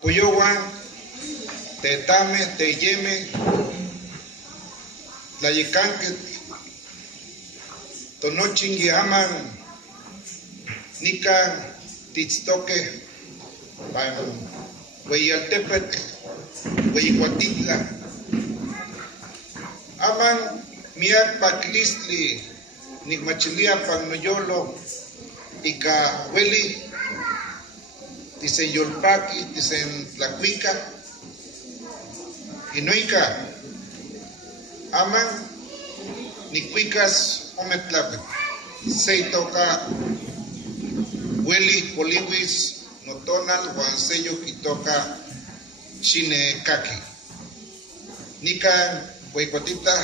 Cuyowa, Tetame, Teyeme, Tlayecanque, Tonochingi Aman, Nica, Titztoque, Hueyaltepet, Hueyihuatitla, Aman, Miak Patlistli, Nigmachilia Pagnoyolo, Ika Hueli, Dicen Yolpaki, dicen Tlacuica, Inoica, Aman, Nicuicas, Ometlapet, Seitoca, Hueli, Poliwis, Notonal, Juansello, Quitoca, Chinecaqui, Nica, Huecuatita,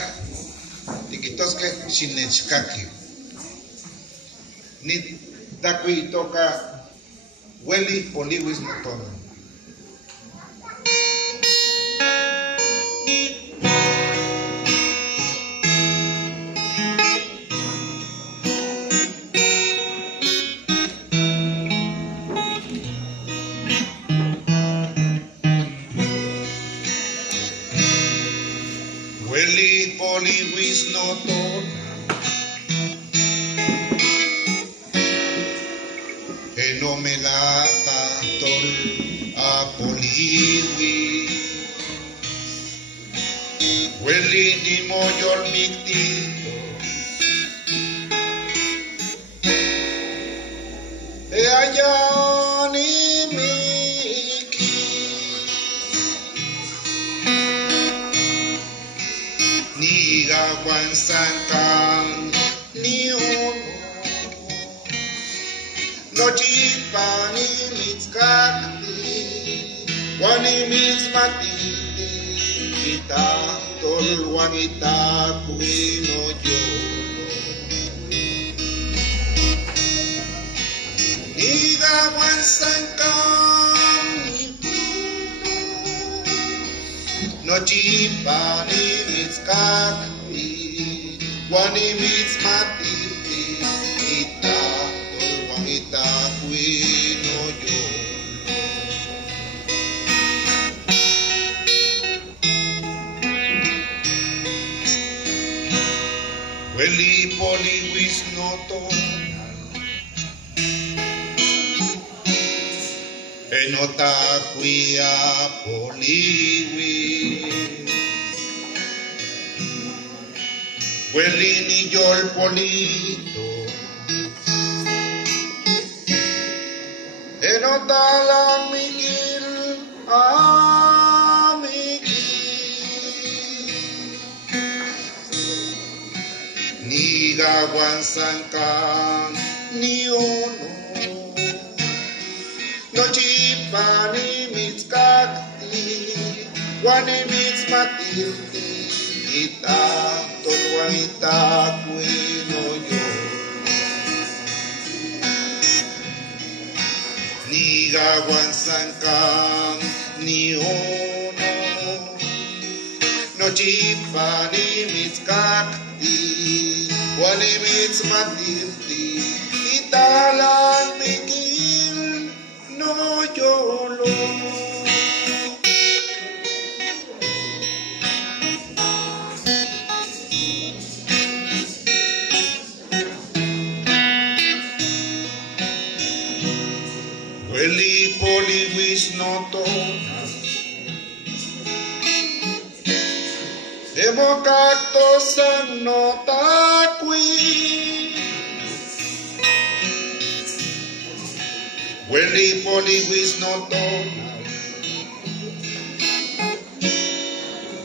Tiquitosque, Chinechcaqui, Ni Tacui toca. Hueli, Poliwis, Notono. Hueli, Poliwis, Notono. No me la tol a Poliwi Hueli ni moyor mictito de allá ni miki ni gawan sankan ni uno no chipani mitzkakti, wani mitzmatiti, ita tolwan ita kuino yolo. Niga wan sankam no chipani mitzkakti, wani mitzmatiti, ita Itacuino yo. Hueli, Poliwis, Notonal, Enotacuia, Poliwis, Hueli ni yo el polito. Enotala Miguel, ni gawan sankan ni uno, no chipani mitzkakti, wani mitzmatilti, ita tolwan ita kuino yo. Ni gawan sankam ni uno, no chipani mitzkakti, wani mitzmatilti, italan mikil no yolo. Hueli, Poliwis, Notonal, Democactos san notaqui, Hueli, Poliwis, Notonal,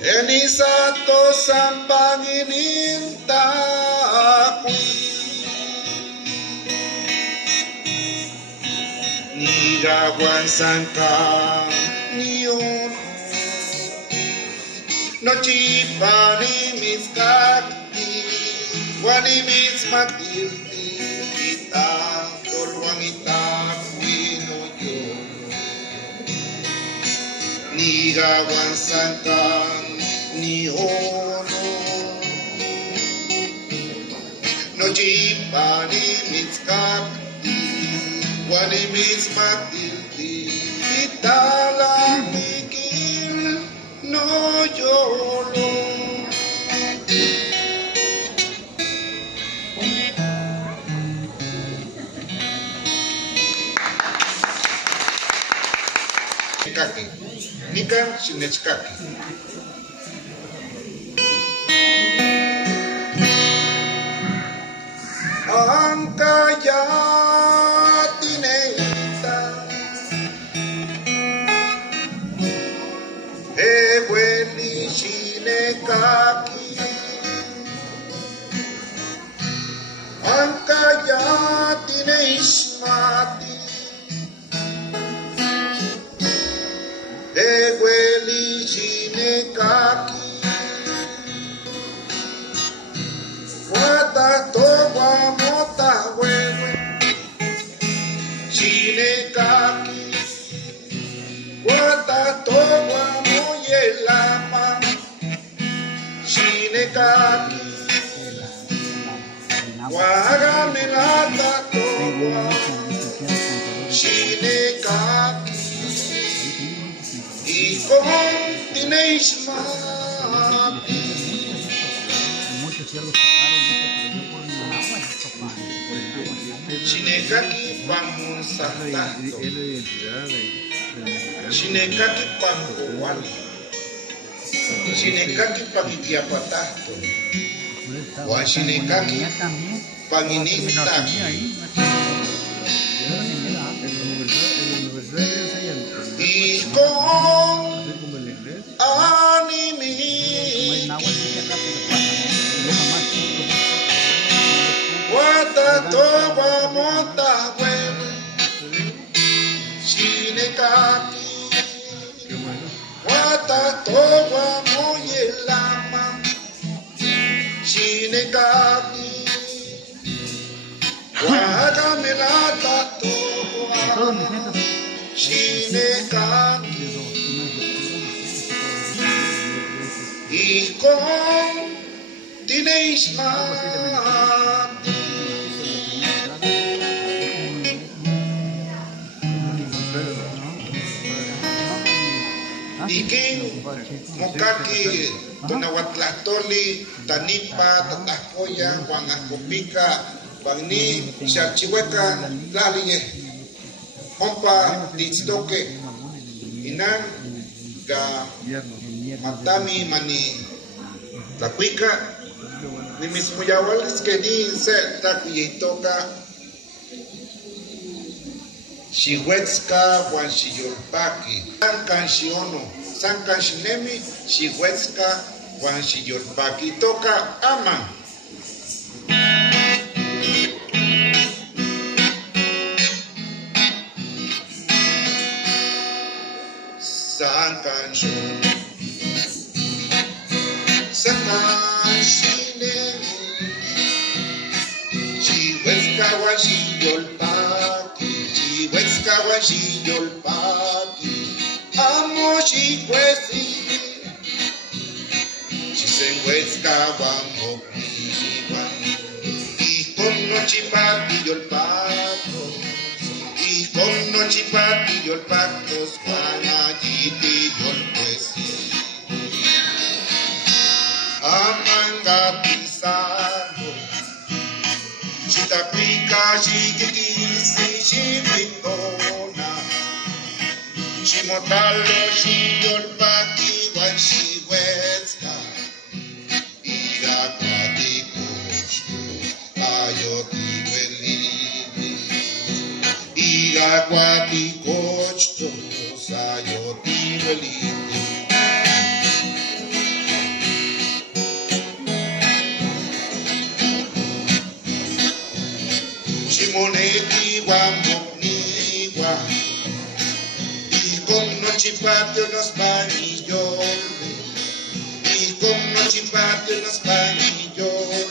Enisato san Panginintaqui, ni gawan sankan ni uno, no chipani mitzkakti, wani mitzmatilti, ita tolwan ita kuino yo. Ni gawan sankan ni uno, no chipani mitzkakti, wani mitzmatilti, itala shinekaki. Nikan shinechkaki. Ankaya tineita Ebueli shinekaki Ankaya tineishmati Ebueli shinekaki Wata towa mota wewe Shinekaki Wata towa moye lama Shinekaki Wagame lata towa Shinekaki Ikon tineishmati Shinekaki pamusatato Shinekaki pampowali Shinekaki pakitiapatato Wa shinekaki panginintaki Ikon animiki Wata toba mota wewe Shinekaki Wata toba moye lama Shinekaki Wagame lata toba Shinekaki Ikon tineishmati Iking mukaki tunawatlatoli tanipa tatakoya wangakopika bangni sharchiweka lalinge ompa ditstoke inan ga matami mani lakuika ni mismo yawalis que ni se takuyitoka Shiwetska wan shiyolpaki Sankan shiono Sankan shinemi Shiwetska wan shiyolpaki Toka ama Sankan shiono Sankan shinemi Shiwetska wan shiyolpaki Shiwetska wan shiyolpaki Amo shiwetsi Shisenwetska wan mokniwan Ikon no chipati yolpakos Ikon no chipati yolpakos Juanayiti yolpesi Amangatisano Chitapika shikikisi shimikona Shimotalo shiyolpaki wan shiwetska Irakwati kushtu ayoti welini Irakwati kushtu ayoti welini Shimoneti wa mokniwa Ikon no chipate los panillos Ikon no chipate los panillos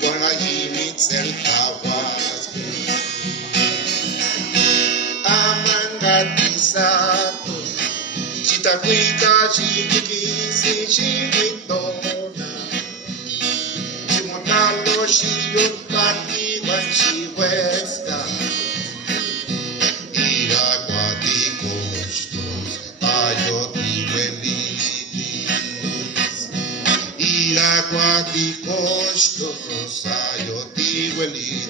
Con la yimitzel kawas Amangatisato Chitakwika chikikisi chimitona Chimotalo shiyolpaki wan shiwetska Irakwati kushtos ayoti welitis Irakwati kushtos ayoti welitis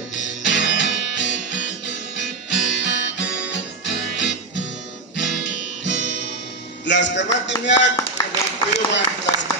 las camatimiac, las